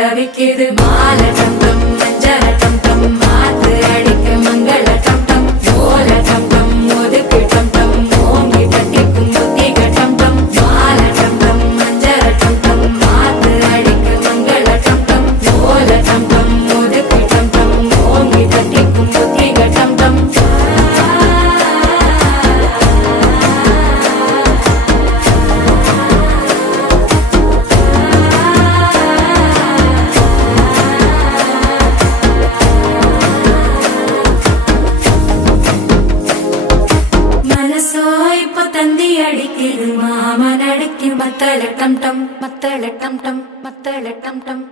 தவிக்குது மாலை டம் டம் மஞ்சள டம் டம் மாத்து அடிக்க மங்கள டம் டம் ஓல டம் டம் ஒதுக்கு டம் டம் ஓங்கி தட்டிக்கும் புத்திக டம் டம் மாலை டம் டம் மஞ்சள டம் டம் மாத்து அடிக்க மங்கள டம் டம் ஓல டம் டம் ஒதுக்கு டம் டம் ஓங்கி தட்டிக்கும் புத்திக டம் டம் தந்தி அடிக்குது மாமன் அடிக்கும் மத்தள டம் டம் மத்தள டம் டம் மத்தள டம் டம்